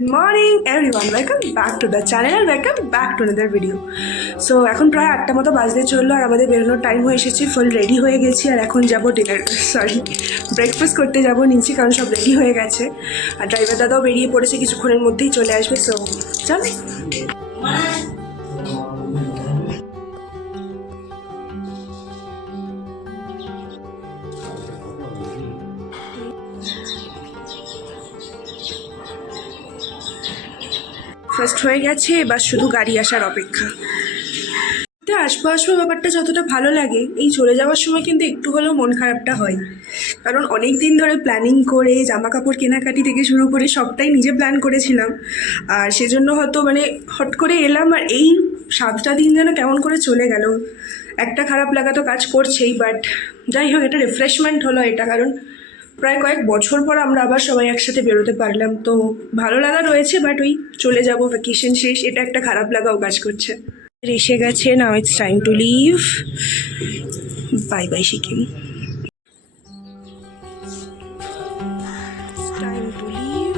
Morning everyone, welcome back to the channel আর welcome back to another video. So এখন প্রায় 8টা মতো বাজতে চললো আর আমাদের বেরোনোর টাইম হয়ে এসেছে। ফুল রেডি হয়ে গেছি আর এখন যাবো ব্রেকফাস্ট করতে যাবো নিচে, কারণ সব রেডি হয়ে গেছে আর ড্রাইভার দাদাও বেরিয়ে পড়েছে, কিছুক্ষণের মধ্যেই চলে আসবে। সো চল। ফার্স্ট হয়ে গেছে, এবার শুধু গাড়ি আসার অপেক্ষা। আসবো ব্যাপারটা যতটা ভালো লাগে, এই চলে যাওয়ার সময় কিন্তু একটু হলেও মন খারাপটা হয়, কারণ অনেক দিন ধরে প্ল্যানিং করে জামা কাপড় কেনাকাটি থেকে শুরু করে সবটাই নিজে প্ল্যান করেছিলাম। আর সেজন্য হয়তো হট করে এলাম আর এই 7টা দিন যেন কেমন করে চলে গেল, একটা খারাপ লাগা তো কাজ করছেই। বাট যাই হোক, এটা রিফ্রেশমেন্ট হলো এটা, কারণ প্রায় কয়েক বছর পর আমরা আবার সবাই একসাথে বেরোতে পারলাম, তো ভালো লাগা রয়েছে। বাট ওই চলে যাব, ভ্যাকেশন শেষ, এটা একটা খারাপ লাগাও কাজ করছে। এসে গেছে, now it's time to leave. Bye bye Sikkim. Time to leave.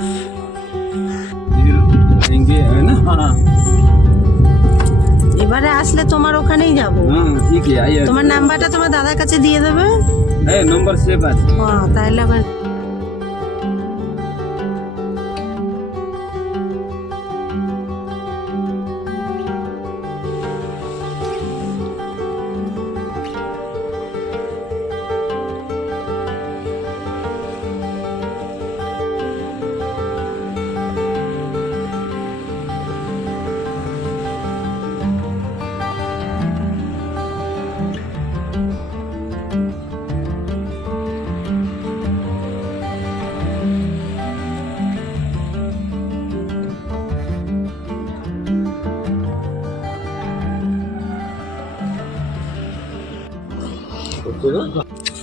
এবারে আসলে তোমার ওখানেই যাব। ঠিক আছে, তোমার নাম্বারটা তোমার দাদার কাছে দিয়ে দেবে। হ্যাঁ, নম্বর সেভ আছে। তাহলে আবার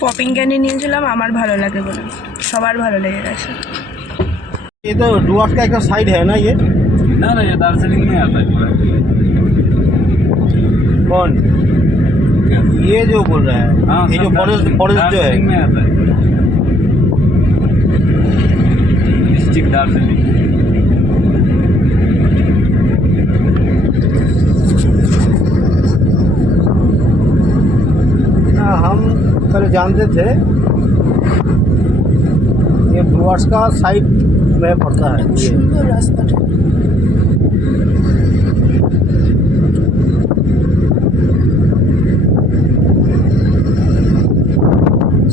পপিং ক্যান্ডি নিয়েছিলাম, আমার ভালো লাগে বলে, সবার ভালো লেগে গেছে। ये तो डुआर्स का एक साइड है ना ये? ना ये दार्जिलिंग में आता है पूरा। कौन? ये जो बोल रहा है, हाँ, ये जो फॉरेस्ट जो है, दार्जिलिंग में आता है, डिस्ट्रिक्ट दार्जिलिंग। हम पहले जानते थे ये डुआर्स का साइड में पड़ता है ये। সুন্দর রাস্তাটা।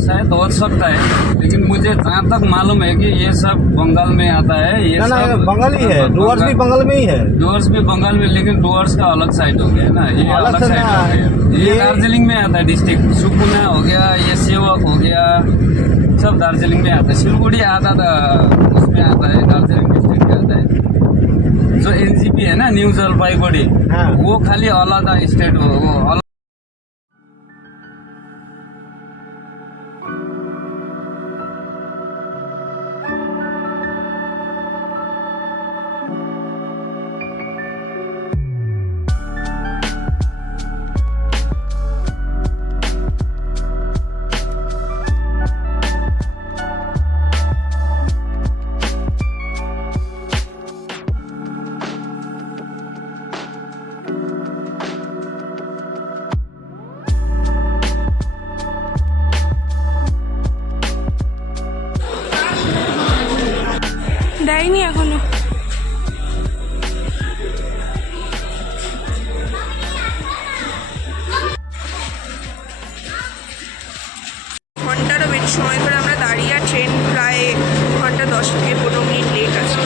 शायद हो सकता है, लेकिन मुझे जहाँ तक मालूम है कि ये सब बंगाल में आता है। ये ना ये सब बंगाल ही है, डुआर्स भी बंगाल में ही है। डुअर्स भी बंगाल में, लेकिन डुअर्स का अलग साइड हो गया ना, ये अलग अलग से साइड ना, हो गया। ये ये- दार्जिलिंग में आता है, डिस्ट्रिक्ट सुकुना हो गया, ये सेवक हो गया, सब दार्जिलिंग में आता है। सिलगुड़ी आता था, उसमें आता है, दार्जिलिंग डिस्ट्रिक्ट में आता है। जो एनजीपी है ना, न्यू जलपाईगुड़ी, हाँ। वो खाली अलग स्टेट हो, वो अलग। দেয়নি এখনো। ঘন্টারও বেশি সময় ধরে আমরা দাঁড়িয়ে, আর ট্রেন প্রায় ঘন্টা 10 থেকে 15 মিনিট লেট আছে।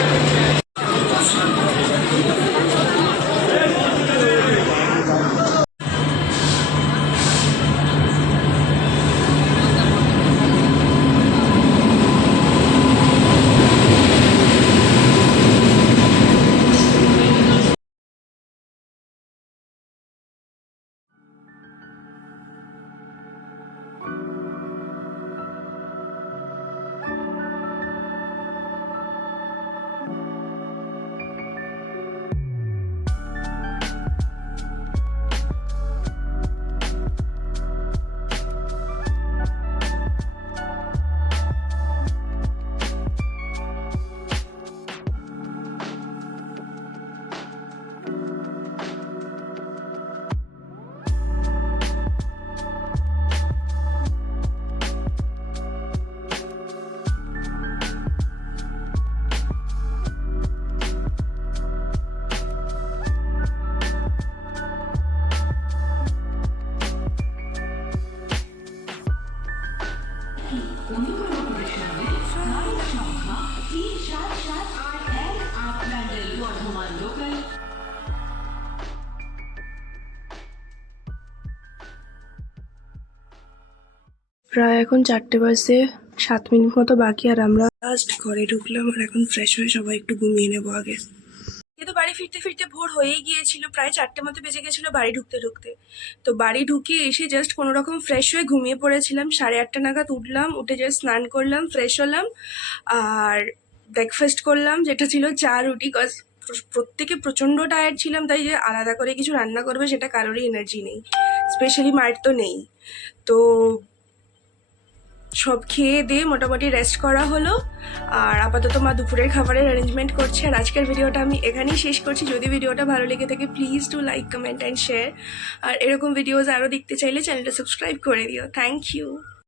প্রায় এখন 4:07 মতো বাকি, আর আমরা জাস্ট ঘরে ঢুকলাম আর এখন ফ্রেশ হয়ে সবাই একটু ঘুমিয়ে নেবো আগে। কিন্তু বাড়ি ফিরতে ফিরতে ভোর হয়েই গিয়েছিল, প্রায় 4টে মতো বেজে গেছিলো বাড়ি ঢুকতে ঢুকতে। তো বাড়ি ঢুকে এসে জাস্ট কোনো রকম ফ্রেশ হয়ে ঘুমিয়ে পড়েছিলাম। 8:30 নাগাদ উঠলাম, উঠে জাস্ট স্নান করলাম, ফ্রেশ হলাম আর ব্রেকফাস্ট করলাম, যেটা ছিল চা রুটি। কজ প্রত্যেকে প্রচণ্ড টায়ার্ড ছিলাম, তাই যে আলাদা করে কিছু রান্না করবে সেটা কারোরই এনার্জি নেই, স্পেশালি মায়ের তো নেই। তো সব খেয়ে দিয়ে মোটামুটি রেস্ট করা হলো, আর আপাতত মা দুপুরের খাবারের অ্যারেঞ্জমেন্ট করছে। আর আজকের ভিডিওটা আমি এখানেই শেষ করছি। যদি ভিডিওটা ভালো লেগে থাকে please do like, comment and share. আর এরকম ভিডিওস আরও দেখতে চাইলে চ্যানেলটা সাবস্ক্রাইব করে দিও। Thank you.